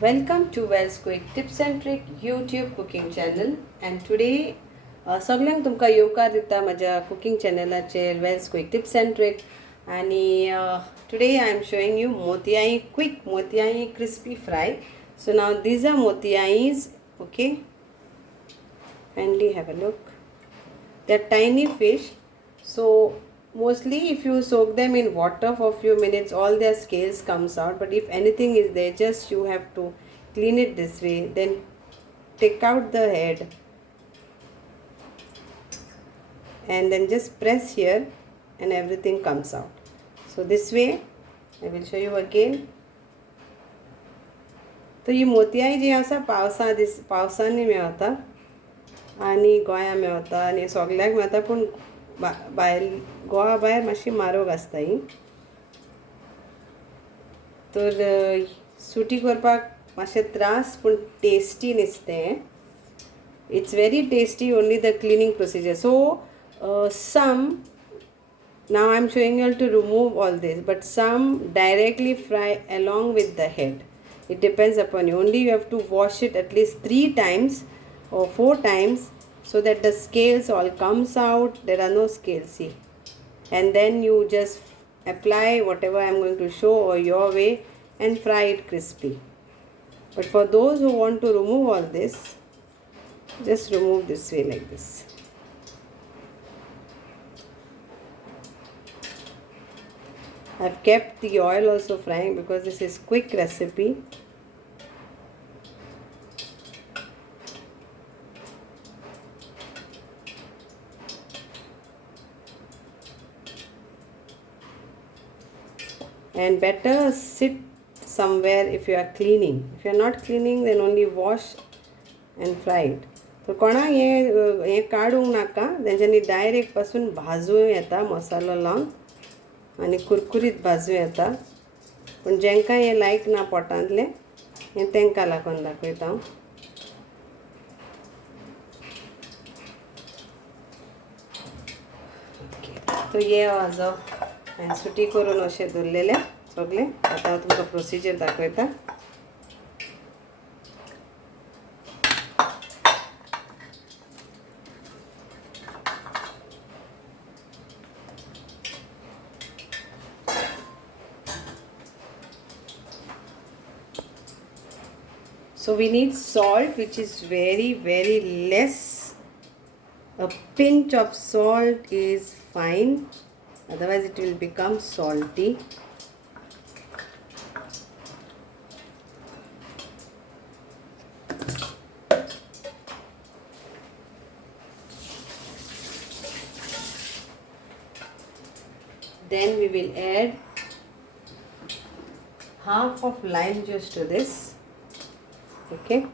Welcome to Wells Quick Tips and Trick YouTube cooking channel. And today सगळ्यांक तुमकां येवकार दिता म्हज्या कुकिंग चॅनलाचेर वेल्स क्विक टिप्स अँड ट्रिक आणि today I am showing you Mothiyale quick Mothiyale crispy fry. So now these are Mothiyales, okay? Kindly have a look. They're tiny fish. So mostly if you soak them in water for a few minutes, all their scales comes out. But if anything is there, just you have to clean it this way. Then take out the head and then just press here and everything comes out. So this way I will show you again. तो ही मोतियाई जी आसा पावसांनी मेळता आनी गोंया मेळता आनी सगल्याक मेळता, पूण भायर गोवा भायर मातशी म्हारग आसता ही. तर सुटी करपाक मातशें त्रास, पूण टेस्टी नुस्तें. It's very tasty, only the cleaning procedure. So now I'm showing you how to remove all this, but some directly fry along with the head. It depends upon you. Only you have to wash it at least 3 times or 4 times so that the scales all comes out. There are no scales, see. And then you just apply whatever I'm going to show or your way and fry it crispy. But for those who want to remove all this, just remove this way like this. I've kept the oil also frying because this is quick recipe. And better sit somewhere if you are cleaning. If you are not cleaning, then only wash and fry it. तर कोणाक हे काडूंक नाका, तेंच्यांनी direct पासून भाजूं येता मसालो लावन आनी कुरकुरीत भाजूं येता. पूण जेंकां हें लायक ना पोटांतलें, हें तेंकां लागून दाखयता हांव. तो हे म्हाजो हांवें सुटी करून अशें दवरलेलें सगळें. आतां हांव तुमकां प्रोसिजर दाखयता. So we need salt, which is very less. A pinch of salt is fine, otherwise it will become salty. Then we will add half of lime juice to this. Okay.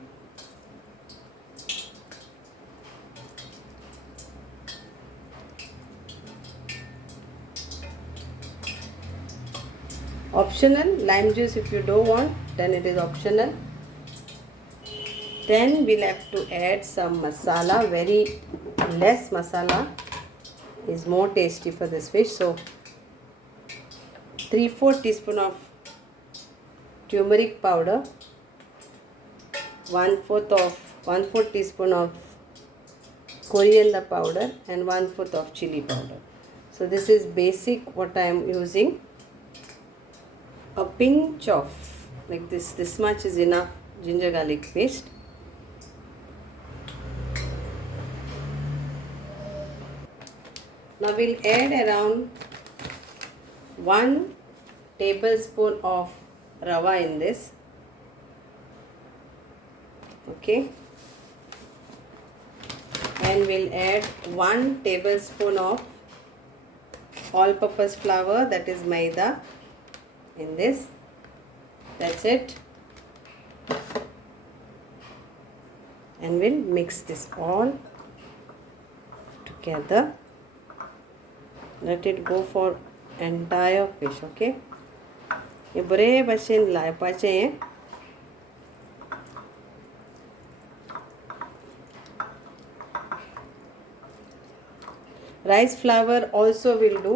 Optional lime juice, if you don't want, then it is optional. Then we'll have to add some masala. Very less masala is more tasty for this fish. So 3/4 teaspoon of turmeric powder, 1/4 teaspoon of coriander powder, and 1/4 of chili powder. So this is basic what I am using. A pinch of like this much is enough ginger garlic paste. Now we'll add around 1 tablespoon of rava in this. Okay, and we'll add 1 tablespoon of all-purpose flour, that is maida, in this. That's it. And we'll mix this all together. Let it go for entire fish. Okay, हे बरे भशेन लायपाचें. Rice flour also will do,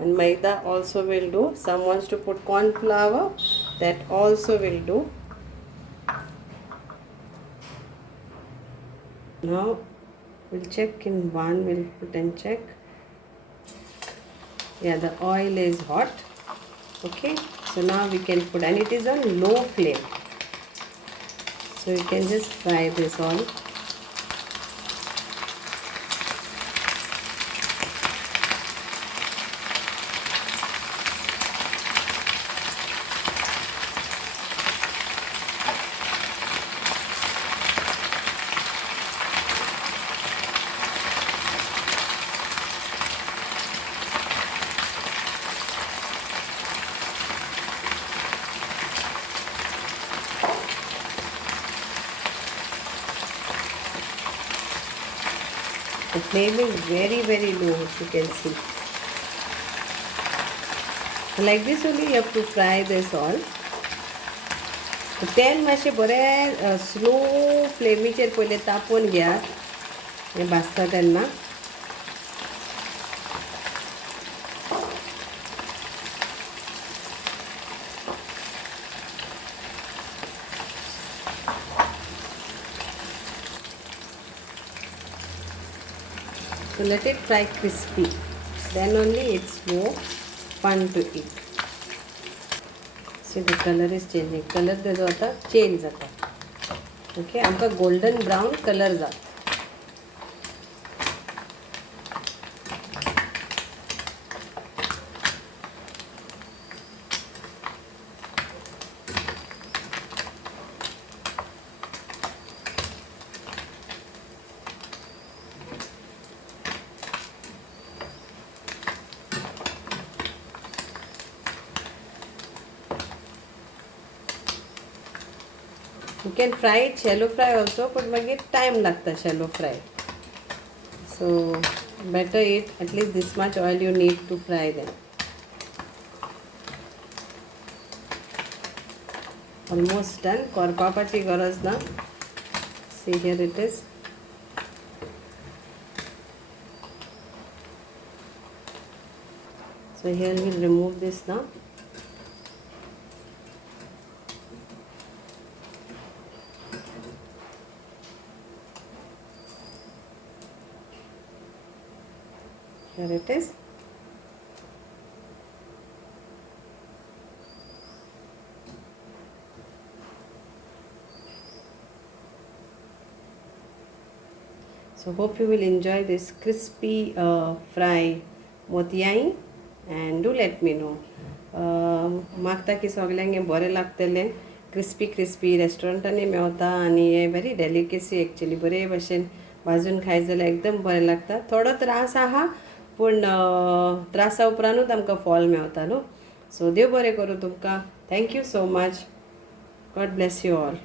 and maida also will do. Some wants to put corn flour, that also will do. Now we'll check in one, we'll put and check. Yeah, the oil is hot. Okay, so now we can put, and it is on low flame. So you can just fry this all. The flame is very low, if you can see. So like this only you have to fry this all. So 10 मातशे बरे slow फ्लेमीचेर पहिले तापोवन घेयात हे भाजता तेन्ना. So let it fry crispy, then only it's more fun to eat. See the color is changing. Color तेजो आता change जाता. Okay, आमका golden brown color जाता. You can fry it shallow fry also, but magir time lagta shallow fry. So better eat at least this much oil you need to fry them. Almost done. Korpapachi garaz na. See, here it is. So here we'll remove this now. Here it is. So hope you will enjoy this crispy fry motiyale, and do let me know. मागता की सगळ्यांक बरें लागतलें. Crispy रेस्टॉरंटांनी Mewat आनी हे very delicacy actually बरे भशेन भाजून खायत जाल्यार एकदम बरें लागता. थोडो त्रास आहा पूण त्रासा उपरांतूच आमकां फळ मेवता न्हू. सो देव बरें करूं तुमकां. Thank you so much. God bless you all.